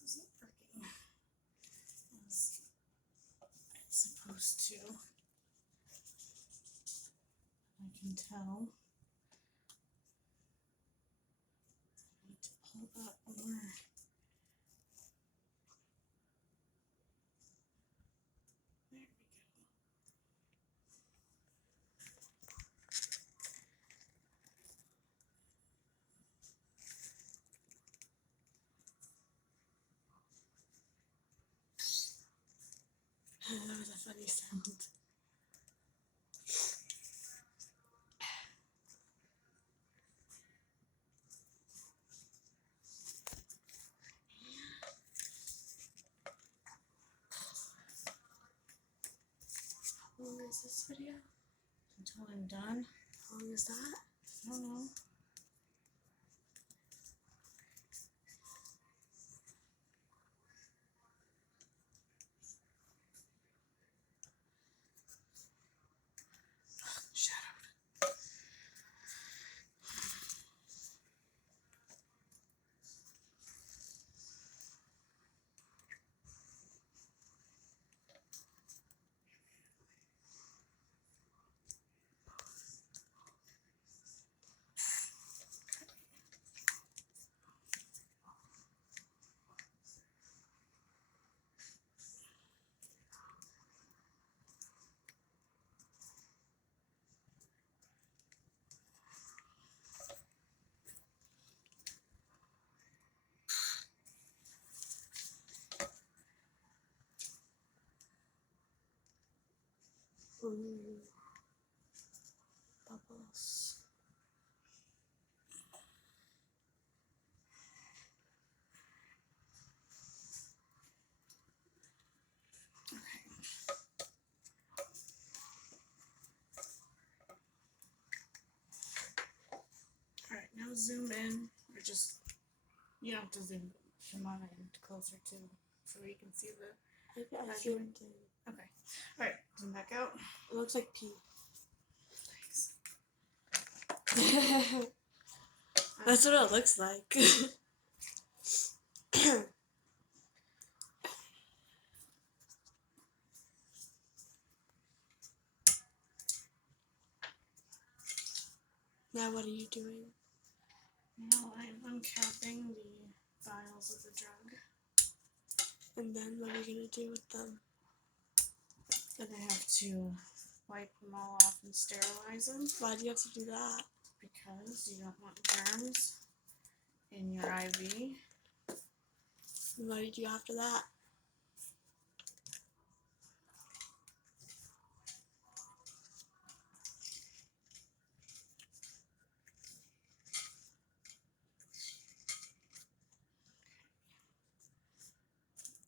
This isn't working as it's supposed to. I can tell. I need to pull that more. There we go. That was a funny sound. How long is this video? Until I'm done. How long is that? I don't know. Shadowed. Ooh. Bubbles. Alright, now zoom in, or just, you don't have to zoom, come on in closer to, so you can see the, I zoomed in. okay. Alright, zoom back out. It looks like pee. Thanks. That's what it looks like. Now what are you doing? Now I'm uncapping the vials of the drug. And then what are you going to do with them? Then I have to wipe them all off and sterilize them. Why do you have to do that? Because you don't want germs in your IV. And what do you do after that?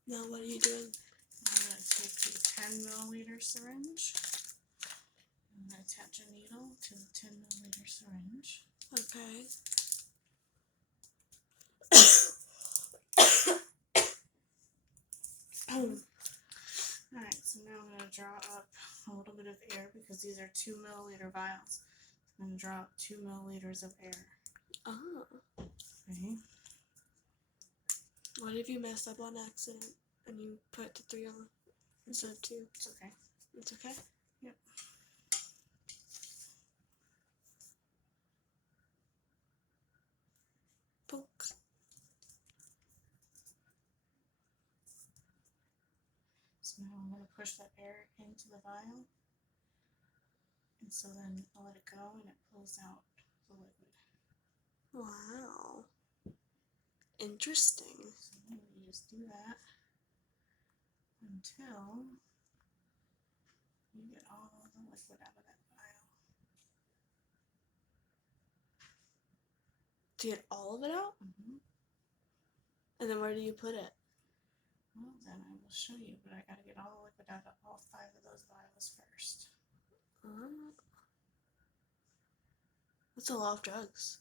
Now what are you doing? I'm going to take the 10 milliliter syringe. I'm going to attach a needle to the 10 milliliter syringe. Okay. draw up a little bit of air because these are 2 milliliter vials. I'm going to draw up 2 milliliters of air. Oh. Okay. What if you mess up on accident and you put the 3 on instead of 2? It's okay. It's okay? Yep. Poke. So now I'm going to push that air into the vial. And so then I'll let it go and it pulls out the liquid. Wow. Interesting. So you just do that until you get all the liquid out of that vial. To get all of it out? Mm-hmm. And then where do you put it? Well, then I will show you, but I gotta get all the liquid out of all 5 of those vials first. That's a lot of drugs.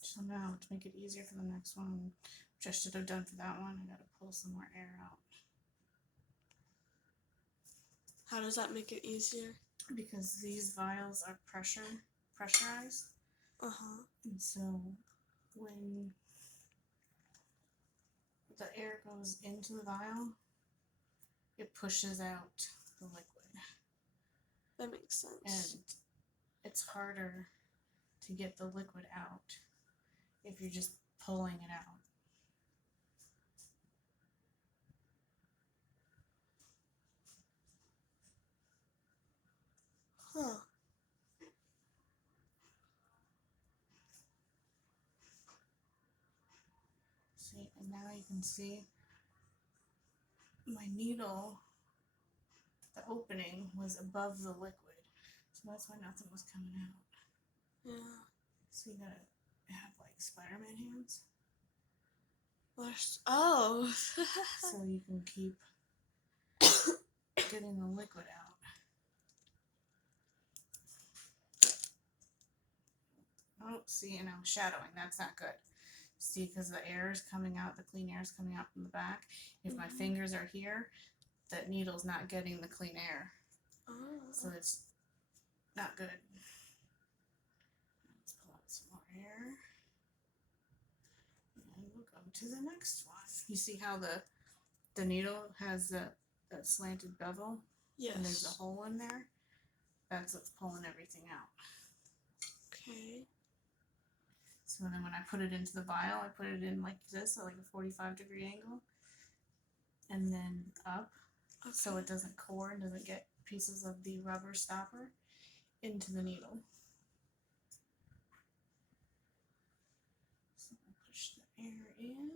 So now, to make it easier for the next one, which I should have done for that one, I gotta pull some more air out. How does that make it easier? Because these vials are pressurized. Uh-huh. And so when the air goes into the vial, it pushes out the liquid. That makes sense. And it's harder to get the liquid out if you're just pulling it out. Huh. See, and now you can see my needle, the opening was above the liquid. So that's why nothing was coming out. Yeah. So you gotta have like Spider-Man hands. Oh. So you can keep getting the liquid out. Oh, see, and I'm shadowing. That's not good. See, because the air is coming out, the clean air is coming out from the back. If my fingers are here, that needle's not getting the clean air. Oh. So it's not good. Let's pull out some more air. And we'll go to the next one. You see how the needle has that slanted bevel? Yes. And there's a hole in there? That's what's pulling everything out. Okay. So then when I put it into the vial, I put it in like this, so like a 45-degree angle. And then up, Okay. so it doesn't core and doesn't get pieces of the rubber stopper into the needle. So I push the air in,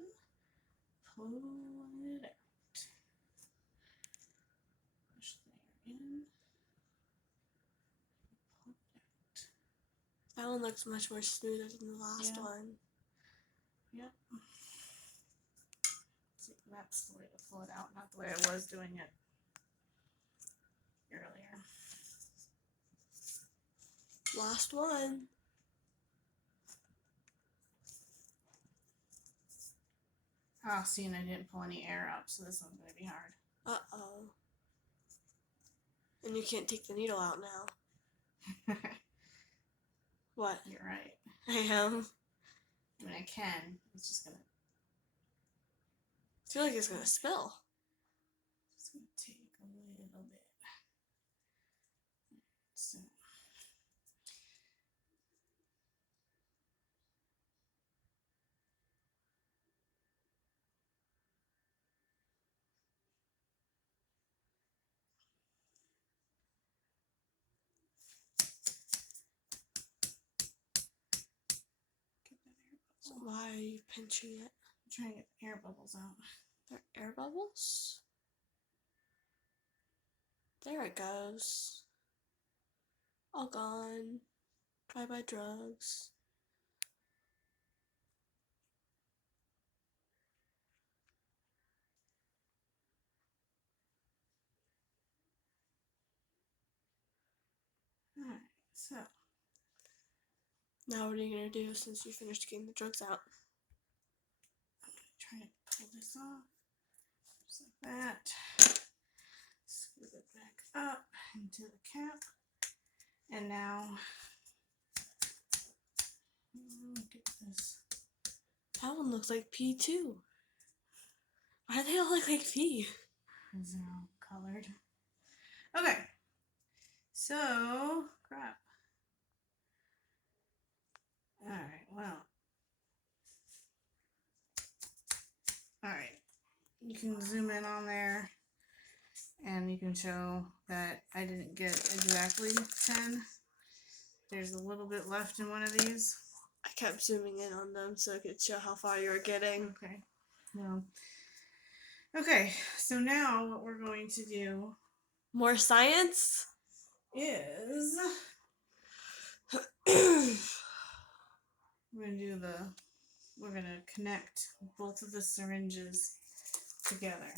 pull it out. Push the air in, pull it out. That one looks much more smoother than the last Yeah. one. Yep. See, that's the way to pull it out, not the way I was doing it earlier. Last one. Oh, see, and I didn't pull any air up, so this one's going to be hard. Uh-oh. And you can't take the needle out now. What? You're right. I am. I mean, I can. It's just going to... I feel like it's gonna spill. It's going to take a little bit. So... Why are you pinching it? I'm trying to get the air bubbles out. There are air bubbles? There it goes. All gone. Drive-by drugs. Alright, so Now what are you going to do since you finished getting the drugs out? try to pull this off. Just like that. Scoop it back up into the cap. And now, look at this. That one looks like pee too. Why do they all look like pee? Because they're all colored. Okay. So, crap. Alright, well. Alright. You can zoom in on there. And you can show that I didn't get exactly 10. There's a little bit left in one of these. I kept zooming in on them so I could show how far you were getting. Okay. No. Okay, so now what we're going to do More science? is we're gonna connect both of the syringes together.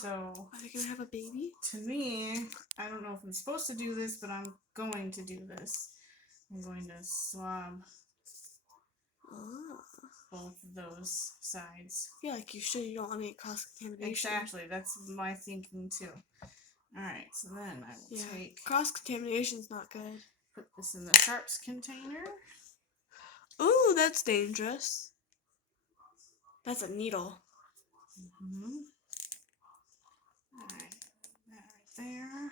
So Are they gonna have a baby? to me, I don't know if I'm supposed to do this, but I'm going to do this. I'm going to swab Oh. both of those sides. Yeah, like you should. You don't want any cross-contamination. Exactly, that's my thinking too. Alright, so then I will take, Cross-contamination's not good. put this in the sharps container. Ooh, that's dangerous. That's a needle. Alright, that right there.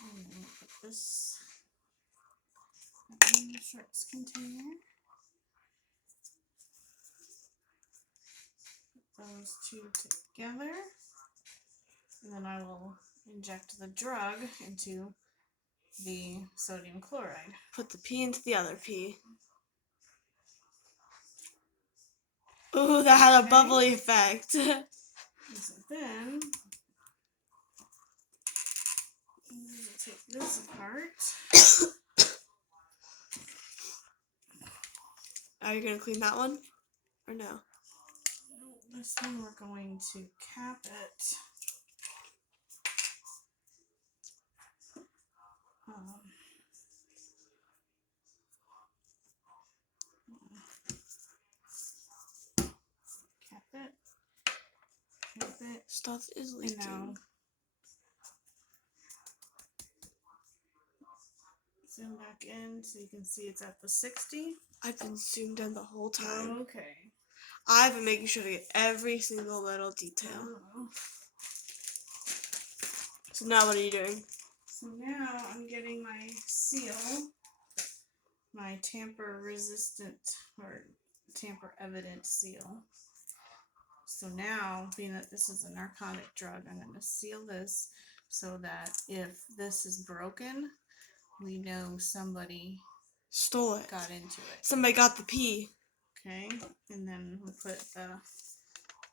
And then we'll put this in the sharps container. Put those two together. And then I will inject the drug into the sodium chloride. Put the pee into the other pee. Ooh, that had a Okay. bubbly effect. And so then we'll take this apart. Are you gonna clean that one? Or no? This one we're going to cap it. Cap it. Stuff is And leaking. now zoom back in so you can see it's at the 60. I've been zoomed in the whole time. Okay. I've been making sure to get every single little detail. So now what are you doing? So now I'm getting my seal, my tamper resistant or tamper evident seal. So now, being that this is a narcotic drug, I'm going to seal this so that if this is broken, we know somebody Stole it. got into it. Somebody got the pee. Okay, and then we'll put the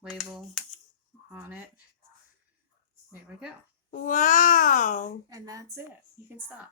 label on it. There we go. Wow. And that's it. You can stop.